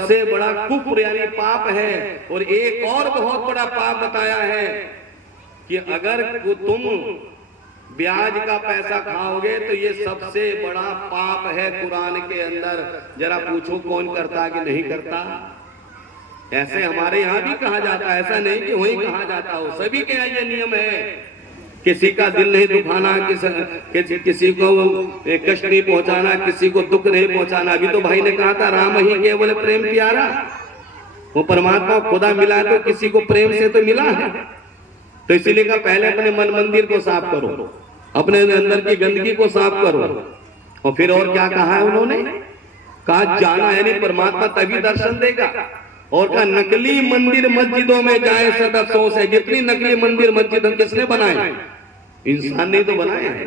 सबसे बड़ा कुफ्र यानी पाप है। और एक और बहुत बड़ा पाप बताया है कि अगर तुम ब्याज का पैसा खाओगे तो ये सबसे बड़ा पाप है कुरान के अंदर। जरा पूछो कौन करता कि नहीं करता? ऐसे हमारे यहाँ भी कहा जाता है, ऐसा नहीं कि वही कहा जाता हो, सभी के यहाँ ये नियम है। किसी का दिल नहीं दुखाना, किसी को कष्ट नहीं पहुंचाना, किसी को दुख नहीं पहुंचाना। अभी तो भाई ने कहा था राम ही केवल प्रेम प्यारा, वो परमात्मा खुदा मिला तो किसी को प्रेम से तो मिला है। तो इसीलिए का पहले अपने मन मंदिर को साफ करो, अपने अंदर की गंदगी को साफ करो। और फिर और क्या कहा है उन्होंने? कहा जाना यानी परमात्मा तभी दर्शन देगा। और का नकली मंदिर मस्जिदों में जाए सद अफसोस है। जितनी नकली मंदिर मस्जिद हम किसने बनाए? इंसान ने तो बनाए हैं।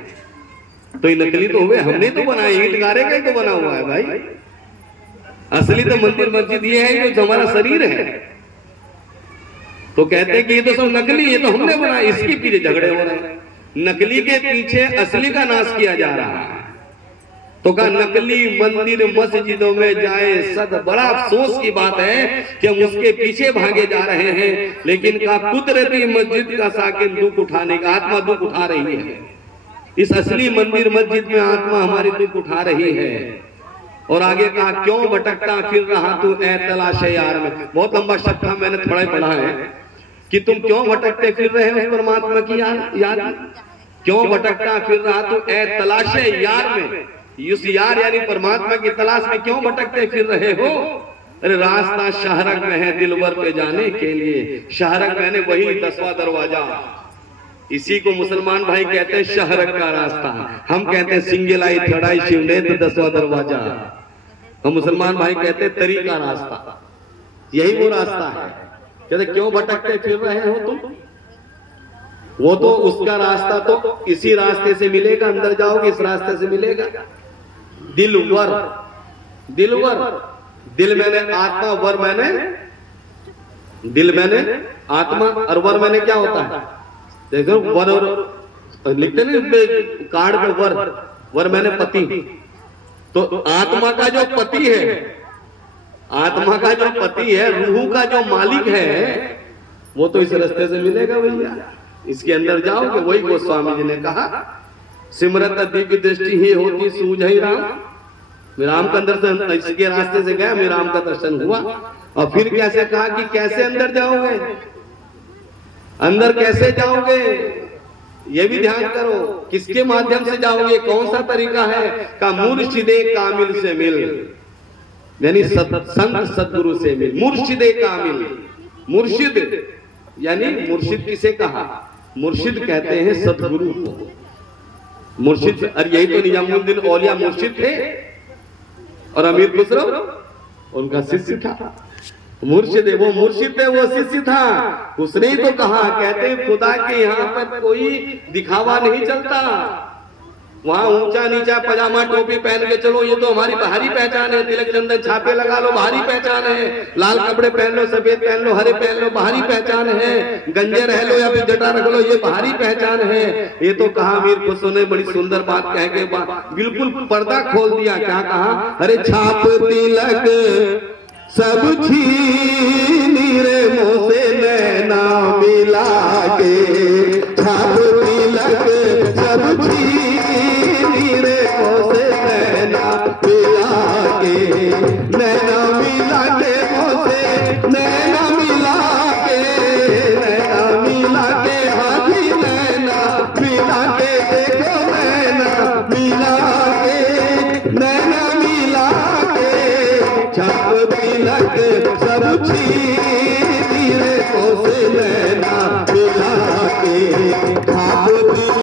तो ये नकली तो हुए, हमने तो बनाए, ईंट गारे का ही तो बना हुआ है भाई। असली तो मंदिर मस्जिद ये है जो हमारा शरीर है। तो कहते हैं कि ये तो सब नकली, ये तो हमने बनाया, इसके पीछे झगड़े हो रहे हैं। नकली के पीछे असली का नाश किया जा रहा है। तो कहा नकली मंदिर मस्जिदों में जाए सद, बड़ा अफसोस की बात है कि हम उसके पीछे भागे जा रहे हैं। लेकिन कहा कुदरती मस्जिद का साकिन दुख उठाने का, आत्मा दुख उठा रही है। इस असली मंदिर मस्जिद में आत्मा हमारी दुख उठा रही है। और आगे कहा क्यों भटकता फिर रहा तू ए तलाश यार में। बहुत लंबा शब्द था, मैंने थोड़ा ही पढ़ा है कि तुम क्यों भटकते फिर रहे हो उस परमात्मा की याद। क्यों भटकता फिर रहा तू ए तलाश यार में। उस यार यानी परमात्मा की तलाश में क्यों भटकते फिर रहे हो? अरे रास्ता शहरक में है दिलवर पे जाने के लिए। शहरक मैंने वही 10वां दरवाजा, इसी को मुसलमान भाई कहते हैं शहरक का रास्ता। हम कहते हैं सिंगल आई थड़ाई शिवने तो 10वां दरवाजा। हम मुसलमान भाई कहते हैं तरी का रास्ता, यही वो रास्ता है। कहते क्यों भटकते फिर रहे हो तुम? वो तो उसका रास्ता तो इसी रास्ते से मिलेगा, अंदर जाओगे इस रास्ते से मिलेगा। दिलवर, दिलवर, दिल मैंने आत्मा, वर मैंने दिल, मैंने आत्मा, और वर मैंने क्या होता है? देखो वर और लिखते नहीं कार्ड पे वर, वर मैंने पति। तो आत्मा का जो पति है, आत्मा का जो पति है, रूह का जो मालिक है, वो तो इस रास्ते से मिलेगा भैया। इसके अंदर जाओगे। वही गोस्वामी जी ने कहा सिमरत दिव्य दृष्टि ही होती सूझ ही राम। राम का दर्शन इसके रास्ते से गया, मेरे राम का दर्शन हुआ। और फिर कैसे कहा कि कैसे अंदर जाओगे, अंदर कैसे जाओगे ये भी ध्यान करो। किसके माध्यम से जाओगे, कौन सा तरीका है? का मुर्शिदे कामिल से मिल, यानी संत सदगुरु से मिल। मुर्शिदे कामिल, मुर्शिद यानी मुर्शिद किसे कहा? मुर्शिद कहते हैं सदगुरु को। मुर्शिद, और यही तो निजामुद्दीन औलिया मुर्शिद थे और अमीर खुसरो उनका शिष्य था। मुर्शिद है, वो मुर्शिद थे, वो शिष्य था। उसने ही तो कहा, कहते हैं खुदा के यहाँ पर कोई दिखावा नहीं चलता। वहां ऊंचा नीचा पजामा टोपी पहन के चलो, ये तो हमारी बाहरी पहचान है। तिलक चंदन छापे लगा लो, बाहरी पहचान है। लाल कपड़े पहन लो, सफेद पहन लो, हरे पहन लो, बाहरी पहचान है। गंजे रह लो या फिर जटा रख लो, ये बाहरी पहचान है। ये तो कहा मीर खुसरो ने, बड़ी सुंदर बात कह के बिल्कुल पर्दा खोल दिया। क्या कहा? अरे छाप तिलक सब छीनी रे मुँह से नैना मिला के। छाप तिलक सब छीनी रे मुँह से नैना मिला के। नैना मिला के मुँह से नैना मिला के, नैना मिला के, हाथी नैना मिला के। देखो नैना मिला के, नैना मिला के। छाप तिलक सब छी